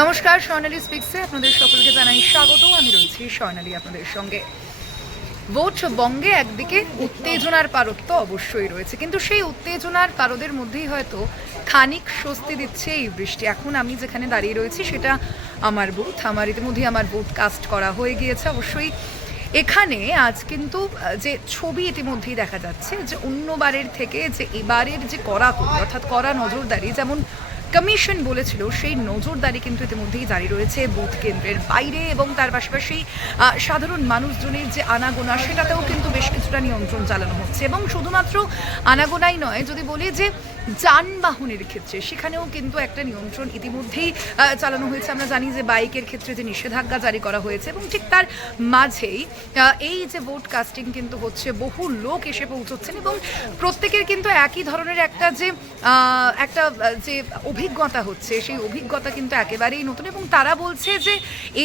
নমস্কার, স্বর্ণালী স্পিক্সে আপনাদের সকলকে জানাই স্বাগত। আমি রয়েছি স্বর্ণালী আপনাদের সঙ্গে। ভোট বঙ্গে একদিকে উত্তেজনার পারদ তো অবশ্যই রয়েছে, কিন্তু সেই উত্তেজনার পারদের মধ্যেই হয়তো খানিক স্বস্তি দিচ্ছে এই বৃষ্টি। এখন আমি যেখানে দাঁড়িয়ে রয়েছি সেটা আমার বুথ। ইতিমধ্যেই আমার ভোট কাস্ট করা হয়ে গিয়েছে। অবশ্যই এখানে আজ কিন্তু যে ছবি ইতিমধ্যেই দেখা যাচ্ছে যে অন্যবারের থেকে যে এবারের যে কড়াকড়ি অর্থাৎ কড়া নজরদারি যেমন কমিশন বলেছিল, সেই নজরদারি কিন্তু ইতিমধ্যেই জারি রয়েছে বুথ কেন্দ্রের বাইরে, এবং তার পাশাপাশি সাধারণ মানুষজনের যে আনাগোনা সেটাতেও কিন্তু বেশ কিছুটা নিয়ন্ত্রণ চালানো হচ্ছে। এবং শুধুমাত্র আনাগোনাই নয়, যদি বলি যে যানবাহনের ক্ষেত্রে সেখানেও কিন্তু একটা নিয়ন্ত্রণ ইতিমধ্যেই চালানো হয়েছে। আমরা জানি যে বাইকের ক্ষেত্রে যে নিষেধাজ্ঞা জারি করা হয়েছে, এবং ঠিক তার মাঝেই এই যে ভোট কাস্টিং কিন্তু হচ্ছে, বহু লোক এসে পৌঁছচ্ছেন এবং প্রত্যেকের কিন্তু একই ধরনের একটা যে অভিজ্ঞতা হচ্ছে, সেই অভিজ্ঞতা কিন্তু একেবারেই নতুন। এবং তারা বলছে যে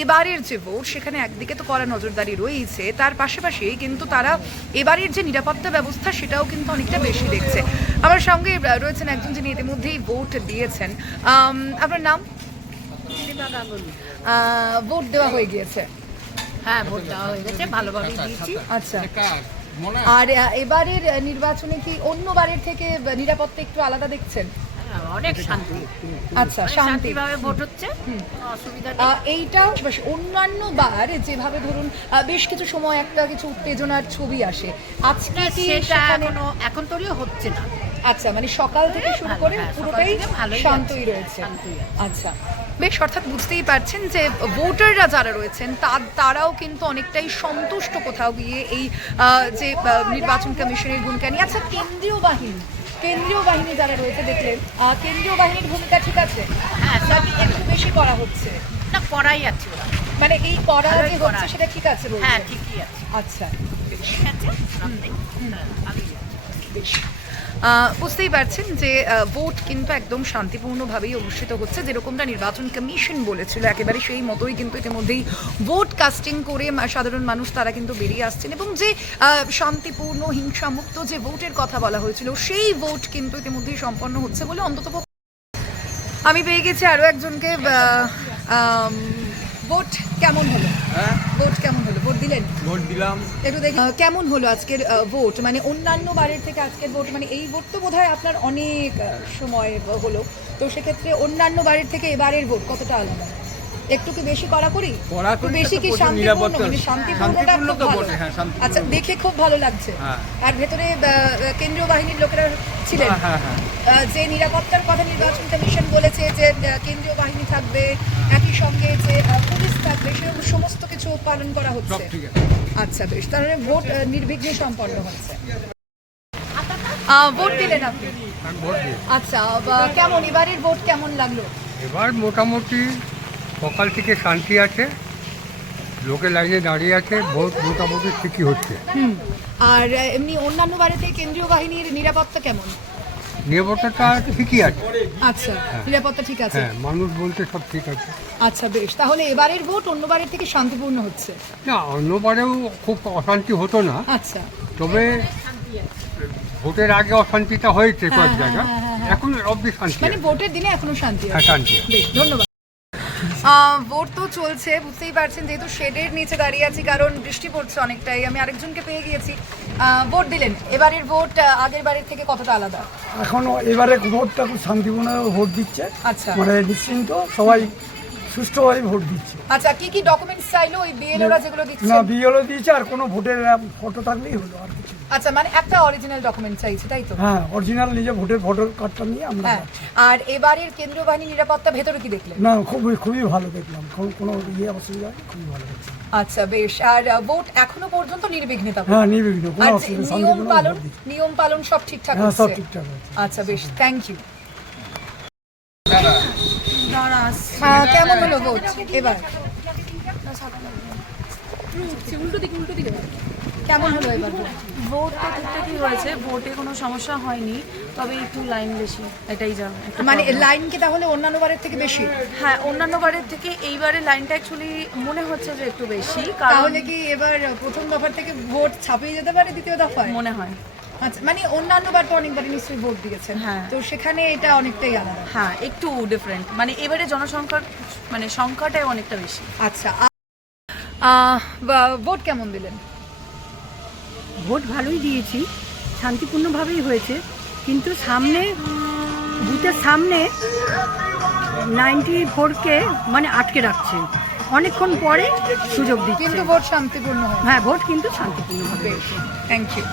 এবারের যে ভোট সেখানে একদিকে তো কড়া নজরদারি রয়েছে, তার পাশাপাশি কিন্তু তারা এবারের যে নিরাপত্তা ব্যবস্থা সেটাও কিন্তু অনেকটা বেশি দেখছে। আমার সঙ্গে রয়েছেন একজন যিনি ইতিমধ্যেই ভোট দিয়েছেন। আপনার নাম? ভোট দেওয়া হয়ে গিয়েছে? হ্যাঁ, ভোট দেওয়া হয়ে গেছে, ভালোভাবেই দিয়েছি। আচ্ছা, আর এবারের নির্বাচনে কি অন্যবারের থেকে নিরাপত্তা একটু আলাদা দেখছেন? অনেক শান্তি। আচ্ছা, শান্তিভাবে ভোট হচ্ছে, অসুবিধা নেই। এইটা অন্যান্য বার যেভাবে ধরুন বেশ কিছু সময় কিছু উত্তেজনার ছবি আসে, আজকে কি সেটা এখন তৈরিও হচ্ছে না। আচ্ছা, মানে সকাল থেকে শুরু করে পুরোটাই শান্তই রয়েছে। আচ্ছা, বেশ, অর্থাৎ বুঝতেই পারছেন যে ভোটাররা যারা রয়েছেন তারাও কিন্তু অনেকটাই সন্তুষ্ট কোথাও গিয়ে এই যে নির্বাচন কমিশনের ভূমিকা নিয়ে। আচ্ছা, কেন্দ্রীয় বাহিনী যারা রয়েছে দেখলেন, কেন্দ্রীয় বাহিনীর ভূমিকা ঠিক আছে? হ্যাঁ, একটু বেশি করা হচ্ছে না, করাই আছে ওরা। মানে এই করা যে হচ্ছে সেটা ঠিক আছে? হ্যাঁ, ঠিকই আছে। আচ্ছা, ঠিক আছে, বেশ। বুঝতেই পারছেন যে ভোট কিন্তু একদম শান্তিপূর্ণভাবেই অনুষ্ঠিত হচ্ছে, যেরকমটা নির্বাচন কমিশন বলেছিল একেবারে সেই মতোই কিন্তু ইতিমধ্যেই ভোট কাস্টিং করে সাধারণ মানুষ তারা কিন্তু বেরিয়ে আসছেন, এবং যে শান্তিপূর্ণ হিংসামুক্ত যে ভোটের কথা বলা হয়েছিল সেই ভোট কিন্তু ইতিমধ্যেই সম্পন্ন হচ্ছে বলে অন্তত আমি পেয়ে গেছি আরও একজনকে। ভোট কেমন হলো? ভোট কেমন হলো? ভোট দিলেন? ভোট দিলাম। একটু দেখি কেমন হলো আজকের ভোট, মানে অন্যান্য বারের থেকে আজকের ভোট, মানে এই ভোট তো বোধহয় আপনার অনেক সময় হলো, তো সেক্ষেত্রে অন্যান্য বারের থেকে এবারের ভোট কতটা আলাদা? একটু কি বেশি কড়াকড়ি, বেশি কি শান্তিপূর্ণ? মানে শান্তিপূর্ণটা খুব ভালো। আচ্ছা, দেখে খুব ভালো লাগছে। আর ভেতরে কেন্দ্রীয় বাহিনীর লোকেরা ছিলেন, যে নিরাপত্তার কথা নির্বাচন কমিশন বলেছে যে কেন্দ্রীয় বাহিনী থাকবে, একই সঙ্গে যে পুলিশ থাকবে, সেরকম সমস্ত কিছু পালন করা হচ্ছে। আচ্ছা, বেশ, তাহলে ভোট নির্বিঘ্নে সম্পন্ন হচ্ছে। ভোট দিলেন আপনি? আচ্ছা, কেমন এবারের ভোট কেমন লাগলো? এবার মোটামুটি সকাল থেকে শান্তি আছে, লোকে লাইনে দাঁড়িয়ে আছে, ভোট মোটামুটি ঠিকই হচ্ছে। আর এমনি অন্যান্য বাড়িতে কেন্দ্রীয় বাহিনীর নিরাপত্তা কেমন? নিরাপত্তাটা ঠিকই আছে। আচ্ছা, নিরাপত্তা ঠিক আছে, হ্যাঁ, মানুষ বলতে সব ঠিক আছে। আচ্ছা, বেশ, তাহলে এবারের ভোট অন্যবারের থেকে শান্তিপূর্ণ হচ্ছে? না, অন্যবারেও খুব অশান্তি হতো না। আচ্ছা, তবে ভোটের আগে অশান্তিটা হয়েছে কয়েক জায়গায়, এখন অব্দি শান্তি, মানে ভোটের দিনে এখনো শান্তি আছে। হ্যাঁ, শান্তি। বেশ, ধন্যবাদ। ভোট তো চলছে, বুঝতেই পারছেন, যেহেতু শেডের নিচে দাঁড়িয়ে আছি কারণ বৃষ্টি পড়ছে অনেকটাই। আমি আরেকজনকে পেয়ে গিয়েছি। ভোট দিলেন, এবারের ভোট আগের বারের থেকে কতটা আলাদা? এখনো এবারে ভোটটা খুব শান্তিপূর্ণ ভোট দিচ্ছে। আচ্ছা, মানে নিশ্চিন্ত, সবাই সুষ্ঠুভাবে ভোট দিচ্ছে। আচ্ছা, কি কি ডকুমেন্টস চাইলো ওই বিএলওরা যেগুলো দিচ্ছে? না, বিএলও দিয়েছে, আর কোনো ভোটের ফটো থাকলেই হলো, আর কিছু। আচ্ছা, মানে একটা অরিজিনাল ডকুমেন্ট চাইছে, তাই তো? হ্যাঁ, অরিজিনাল নিজে ভোটের ভোটার কার্ডটা নিয়ে আমরা যাচ্ছি। আর এবারের কেন্দ্রীয় বাহিনী নিরাপত্তা ভেতরে কি দেখলেন? না, খুবই ভালো দেখলাম, কোনো অসুবিধা নেই, খুবই ভালো দেখলাম। আচ্ছা, বেশ। আর ভোট এখনো পর্যন্ত নির্বিঘ্নে? হ্যাঁ, নির্বিঘ্ন, কোনো অসুবিধা, শান্তিপূর্ণ। নিয়ম পালন সব ঠিকঠাক হ্যাঁ, হচ্ছে? সব ঠিকঠাক আছে। আচ্ছা, বেশ, থ্যাংক ইউ। কেমন হলো ভোট এবার? কেমন হলো এবার ভোট? ভোট তো ঠিকঠাকই হয়েছে, ভোটে কোনো সমস্যা হয়নি, তবে একটু লাইন বেশি, এটাই যা একটা মানে problem। লাইন কি তাহলে অন্যান্য বারের থেকে বেশি? হ্যাঁ, অন্যান্য বারের থেকে এইবারে লাইনটা অ্যাকচুয়ালি মনে হচ্ছে যে একটু বেশি, কারণ তাহলে কি এবার প্রথম দফার থেকে ভোট ছাপিয়ে যেতে পারে দ্বিতীয় দফায়? মনে হয় আচ্ছা, মানে অন্যান্য বার তো অনেকবারই নিশ্চয়ই ভোট দিয়েছেন, হ্যাঁ। তো সেখানে এটা অনেকটাই আলাদা। হ্যাঁ, একটু ডিফারেন্ট, মানে এবারে জনসংখ্যার মানে সংখ্যাটাই অনেকটা বেশি। আচ্ছা, ভোট কেমন দিলেন? ভোট ভালোই দিয়েছি, শান্তিপূর্ণভাবেই হয়েছে, কিন্তু সামনে বুথের সামনে 94কে মানে আটকে রাখছে, অনেকক্ষণ পরে সুযোগ দিচ্ছে। কিন্তু ভোট শান্তিপূর্ণ হয়। হ্যাঁ, ভোট কিন্তু শান্তিপূর্ণভাবে থ্যাংক ইউ।